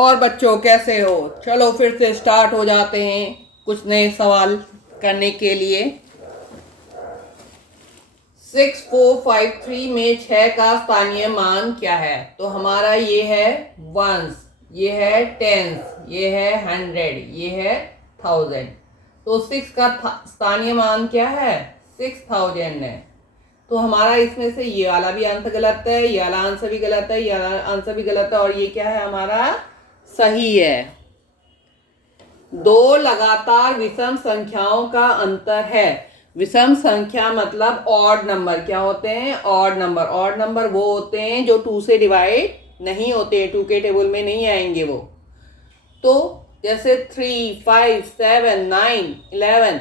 और बच्चों कैसे हो? चलो फिर से स्टार्ट हो जाते हैं कुछ नए सवाल करने के लिए। 6453 में 6 का स्थानीय मान क्या है? तो हमारा ये है वंस, ये है टेंस, ये है 100, ये है 1000। तो 6 का स्थानीय मान क्या है? 6000 है। तो हमारा इसमें से ये वाला भी आंसर गलत है, ये वाला आंसर भी गलत है, ये वाला आंसर भी गलत है, और ये क्या है हमारा? सही है। दो लगातार विषम संख्याओं का अंतर है। विषम संख्या मतलब ऑड नंबर। क्या होते हैं? Odd number. ऑड नंबर वो होते हैं जो 2 से डिवाइड नहीं होते, 2 के टेबल में नहीं आएंगे वो। तो जैसे 3, 5, 7, 9, 11।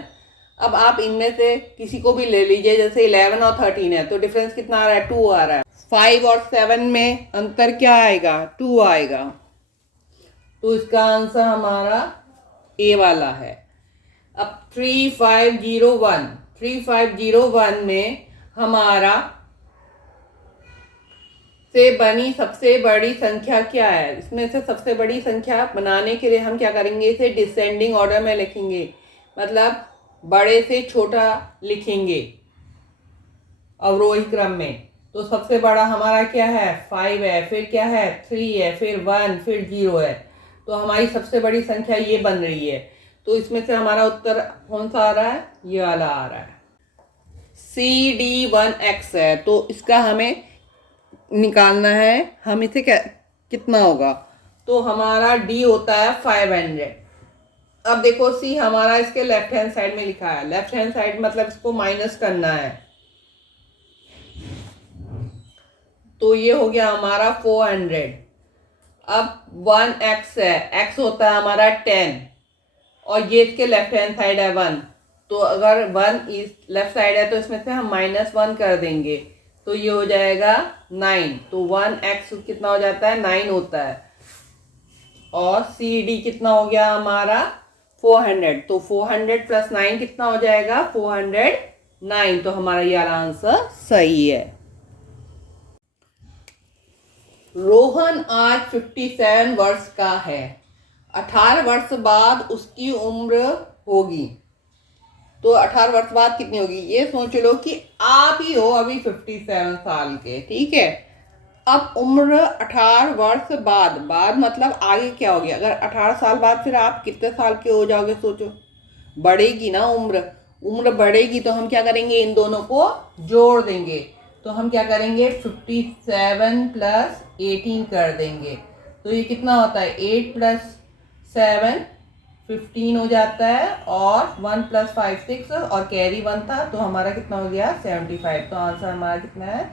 अब आप इनमें से किसी को भी ले लीजिए, जैसे 11 और 13 है, तो डिफरेंस कितना आ रहा है? 2 आ रहा है। 5 और 7 में अंतर क्या आएगा? 2 आएगा। तो इसका आंसर हमारा ए वाला है। अब 3501 में हमारा से बनी सबसे बड़ी संख्या क्या है? इसमें से सबसे बड़ी संख्या बनाने के लिए हम क्या करेंगे? इसे डिसेंडिंग ऑर्डर में लिखेंगे, मतलब बड़े से छोटा लिखेंगे अवरोही क्रम में। तो सबसे बड़ा हमारा क्या है? 5 है, फिर क्या है? 3 है, फिर 1, फिर 0 है। तो हमारी सबसे बड़ी संख्या ये बन रही है। तो इसमें से हमारा उत्तर कौन सा आ रहा है? ये वाला आ रहा है। CD1X है, तो इसका हमें निकालना है। हम इसे कितना होगा? तो हमारा D होता है 500। अब देखो C हमारा इसके लेफ्ट हैंड साइड में लिखा है। लेफ्ट हैंड साइड मतलब इसको माइनस करना है। तो ये हो गया हमारा 400। अब 1x है, x होता है हमारा 10, और ये इसके लेफ्ट हैंड साइड है 1। तो अगर 1 इस लेफ्ट साइड है तो इसमें से हम -1 कर देंगे, तो ये हो जाएगा 9। तो 1x कितना हो जाता है? 9 होता है। और CD कितना हो गया हमारा? 400। तो 400 + 9 कितना हो जाएगा? 409। तो हमारा ये आंसर सही है। रोहन आज 57 वर्ष का है। 18 वर्ष बाद उसकी उम्र होगी। तो 18 वर्ष बाद कितनी होगी? ये सोच लो कि आप ही हो अभी 57 साल के, ठीक है। अब उम्र 18 वर्ष बाद मतलब आगे क्या होगी? अगर 18 साल बाद फिर आप कितने साल के हो जाओगे? सोचो, बढ़ेगी ना उम्र। उम्र बढ़ेगी तो हम क्या करेंगे? इन दोनों को जोड़ देंगे। तो हम क्या करेंगे? 57 + 18 कर देंगे। तो ये कितना होता है? 8 + 7 15 हो जाता है, और 1 + 5 6, और कैरी 1 था, तो हमारा कितना हो गया? 75। तो आंसर हमारा कितना है?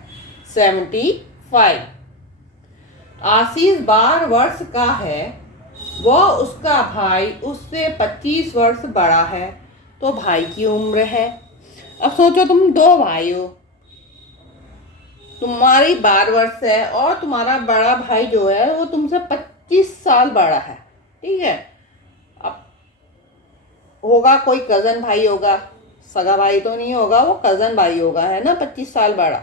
75। आशीष 12 वर्ष का है, वह उसका भाई उससे 25 वर्ष बड़ा है, तो भाई की उम्र है। अब सोचो, तुम 2 भाई हो, तुम्हारी 12 वर्ष है, और तुम्हारा बड़ा भाई जो है वो तुमसे 25 साल बड़ा है, ठीक है। अब होगा कोई कजन भाई होगा, सगा भाई तो नहीं होगा, वो कजन भाई होगा, है ना, 25 साल बड़ा।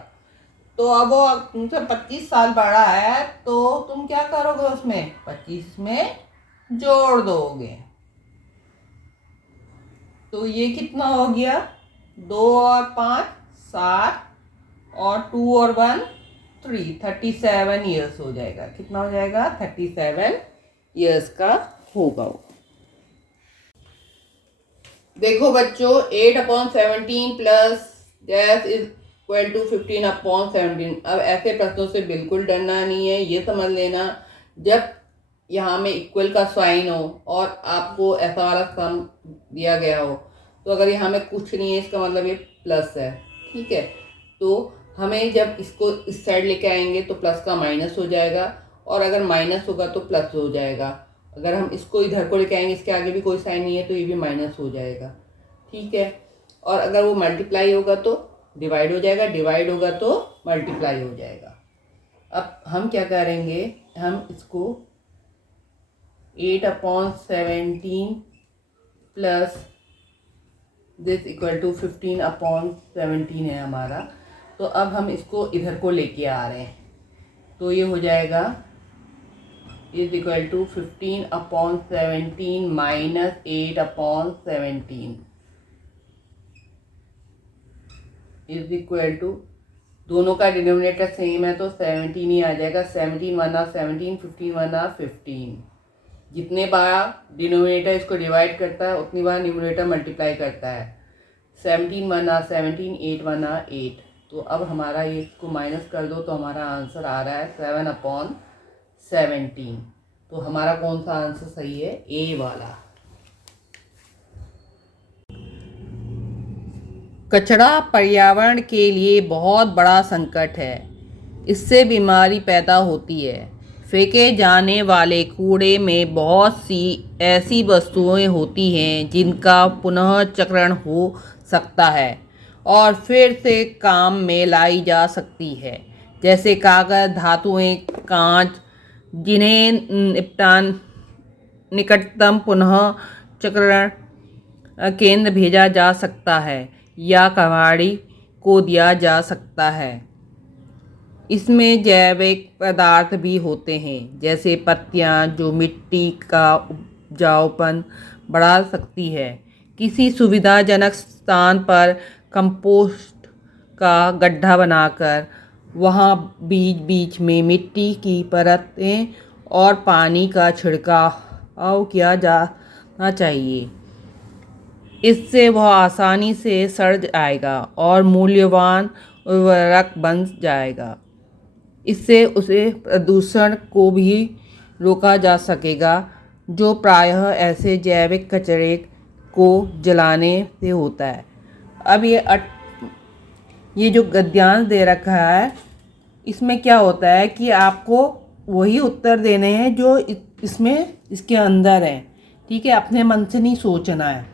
तो अब वो तुमसे 25 साल बड़ा है, तो तुम क्या करोगे? उसमें 25 में जोड़ दोगे। तो ये कितना हो गया? 2 और 5 7, और 2 और 1 3, 37 ईयर्स हो जाएगा। कितना हो जाएगा? 37 ईयर्स का होगा वो। देखो बच्चों, 8/17 plus dash is equal to 15/17। अब ऐसे प्रश्नों से बिल्कुल डरना नहीं है। ये समझ लेना, जब यहाँ में इक्वल का साइन हो और आपको ऐसा वाला सम दिया गया हो, तो अगर यहाँ में कुछ नहीं है, इसका मतलब ये प्लस है, ठीक है। तो हमें जब इसको इस साइड लेके आएंगे तो प्लस का माइनस हो जाएगा, और अगर माइनस होगा तो प्लस हो जाएगा। अगर हम इसको इधर को लेके आएंगे, इसके आगे भी कोई साइन नहीं है, तो ये भी माइनस हो जाएगा, ठीक है। और अगर वो मल्टीप्लाई होगा तो डिवाइड हो जाएगा, डिवाइड होगा तो मल्टीप्लाई हो जाएगा। अब हम क्या करेंगे? हम इसको 8/17 प्लस दिस इक्वल टू 15/17 है हमारा। तो अब हम इसको इधर को लेके आ रहे हैं, तो ये हो जाएगा is equal to 15/17 minus 8/17 is equal to, दोनों का डिनोमिनेटर सेम है तो 17 ही आ जाएगा। 17 1 17, 15 1 15। जितने बार डिनोमिनेटर इसको डिवाइड करता है उतनी बार न्यूमरेटर मल्टीप्लाई करता है। 17 1 17, 8 1 8। तो अब हमारा ये इसको माइनस कर दो तो हमारा आंसर आ रहा है 7/17। तो हमारा कौन सा आंसर सही है? ए वाला। कचरा पर्यावरण के लिए बहुत बड़ा संकट है। इससे बीमारी पैदा होती है। फेंके जाने वाले कूड़े में बहुत सी ऐसी वस्तुएं होती हैं जिनका पुनः चक्रण हो सकता है और फिर से काम में लाई जा सकती है, जैसे कागज़, धातुएं, कांच, जिन्हें निकटतम पुनः चक्रण केंद्र भेजा जा सकता है या कबाड़ी को दिया जा सकता है। इसमें जैविक पदार्थ भी होते हैं, जैसे पत्तियां, जो मिट्टी का उपजाऊपन बढ़ा सकती है। किसी सुविधाजनक स्थान पर कंपोस्ट का गड्ढा बनाकर वहां बीच बीच में मिट्टी की परतें और पानी का छिड़काव किया जाना चाहिए। इससे वह आसानी से सड़ जाएगा और मूल्यवान उर्वरक बन जाएगा। इससे उसे प्रदूषण को भी रोका जा सकेगा, जो प्रायः ऐसे जैविक कचरे को जलाने से होता है। अब ये जो गद्यांश दे रखा है, इसमें क्या होता है कि आपको वही उत्तर देने हैं जो इसके अंदर है। ठीक है, अपने मन से नहीं सोचना है।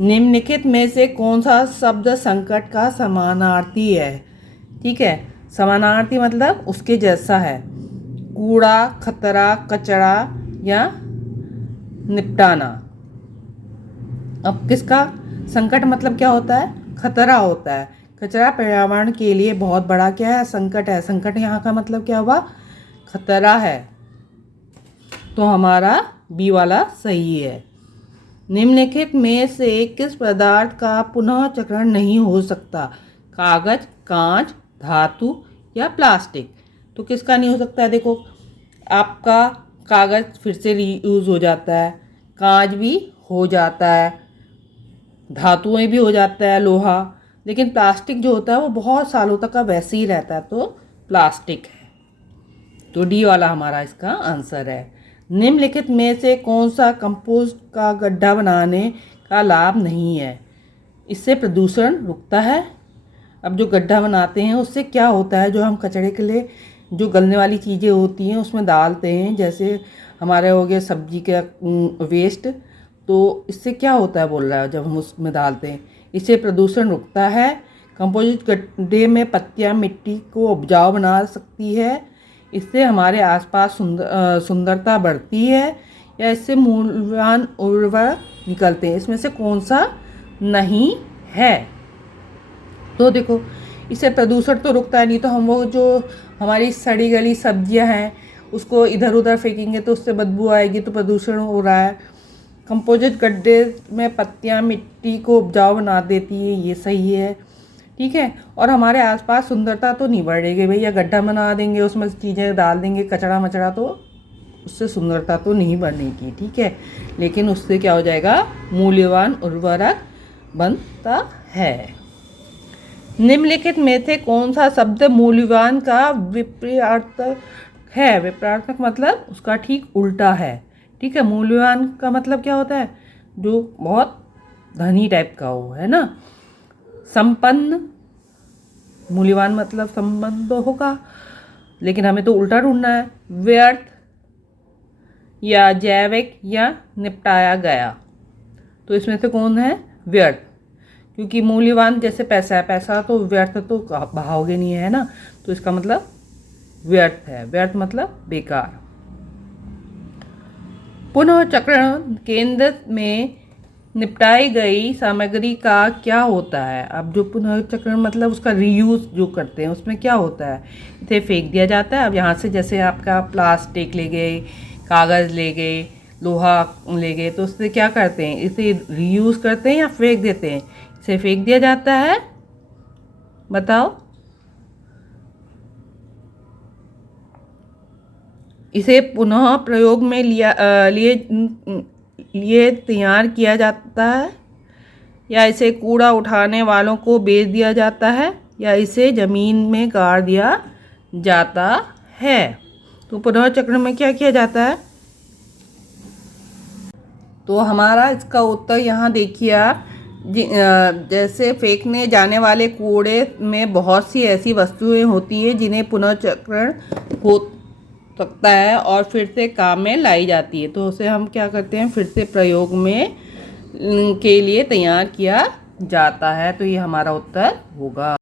निम्नलिखित में से कौन सा शब्द संकट का समानार्थी है? ठीक है, समानार्थी मतलब उसके जैसा है। कूड़ा, खतरा, कचरा या निपटाना। अब किसका संकट मतलब क्या होता है? खतरा होता है। कचरा पर्यावरण के लिए बहुत बड़ा क्या है? संकट है। संकट यहाँ का मतलब क्या हुआ? खतरा है। तो हमारा बी वाला सही है। निम्नलिखित में से किस पदार्थ का पुनः चक्रण नहीं हो सकता? कागज, कांच, धातु या प्लास्टिक। तो किसका नहीं हो सकता है? देखो, आपका कागज फिर से रीयूज हो जाता है, कांच भी हो जाता है, धातुएं भी हो जाता है, लोहा। लेकिन प्लास्टिक जो होता है वो बहुत सालों तक का वैसे ही रहता है, तो प्लास्टिक है। तो डी वाला हमारा इसका आंसर है। निम्नलिखित में से कौन सा कंपोस्ट का गड्ढा बनाने का लाभ नहीं है? इससे प्रदूषण रुकता है। अब जो गड्ढा बनाते हैं उससे क्या होता है? जो हम कचरे के लिए जो गलने वाली चीज़ें होती हैं उसमें डालते हैं, जैसे हमारे हो गए सब्जी के वेस्ट, तो इससे क्या होता है बोल रहा है जब हम उसमें डालते हैं? इससे प्रदूषण रुकता है। कंपोजिट गड्ढे में पत्तियां मिट्टी को उपजाऊ बना सकती है। इससे हमारे आसपास सुंदरता बढ़ती है, या इससे मूल्यवान उर्वरक निकलते हैं। इसमें से कौन सा नहीं है? तो देखो, इससे प्रदूषण तो रुकता है नहीं, तो हम वो जो हमारी सड़ी गली सब्जियां हैं उसको इधर उधर फेंकेंगे तो उससे बदबू आएगी, तो प्रदूषण हो रहा है। कंपोजिट गड्ढे में पत्तियां मिट्टी को उपजाऊ बना देती है, ये सही है। ठीक है, और हमारे आसपास सुंदरता तो नहीं बढ़ेगी भैया। गड्ढा बना देंगे, उसमें चीज़ें डाल देंगे, कचरा मचड़ा, तो उससे सुंदरता तो नहीं बढ़ेगी। ठीक है, लेकिन उससे क्या हो जाएगा? मूल्यवान उर्वरक बनता है। निम्नलिखित में से कौन सा शब्द मूल्यवान का विपरीतार्थक है? विपरीतार्थक मतलब उसका ठीक उल्टा है। ठीक है, मूल्यवान का मतलब क्या होता है? जो बहुत धनी टाइप का हो, है ना। संपन्न, मूल्यवान मतलब संबंध होगा, लेकिन हमें तो उल्टा ढूंढना है। व्यर्थ या जैविक या निपटाया गया। तो इसमें से कौन है? व्यर्थ, क्योंकि मूल्यवान जैसे पैसा है, पैसा तो व्यर्थ तो बहाओगे नहीं है ना, तो इसका मतलब व्यर्थ है। व्यर्थ मतलब बेकार। पुनः चक्रण केंद्र में निपटाई गई सामग्री का क्या होता है। अब जो पुनर्चक्रण मतलब उसका रीयूज जो करते हैं उसमें क्या होता है, इसे फेंक दिया जाता है। अब यहाँ से जैसे आपका प्लास्टिक ले गए, कागज़ ले गए, लोहा ले गए, तो उससे क्या करते हैं, इसे रीयूज करते हैं या फेंक देते हैं। इसे फेंक दिया जाता है, बताओ। इसे पुनः प्रयोग में लिए तैयार किया जाता है, या इसे कूड़ा उठाने वालों को बेच दिया जाता है, या इसे ज़मीन में गाड़ दिया जाता है। तो पुनर्चक्रण में क्या किया जाता है। तो हमारा इसका उत्तर यहाँ देखिए आप, जैसे फेंकने जाने वाले कूड़े में बहुत सी ऐसी वस्तुएं होती हैं जिन्हें पुनर्चक्रण हो सकता है और फिर से काम में लाई जाती है। तो उसे हम क्या करते हैं, फिर से प्रयोग में के लिए तैयार किया जाता है। तो ये हमारा उत्तर होगा।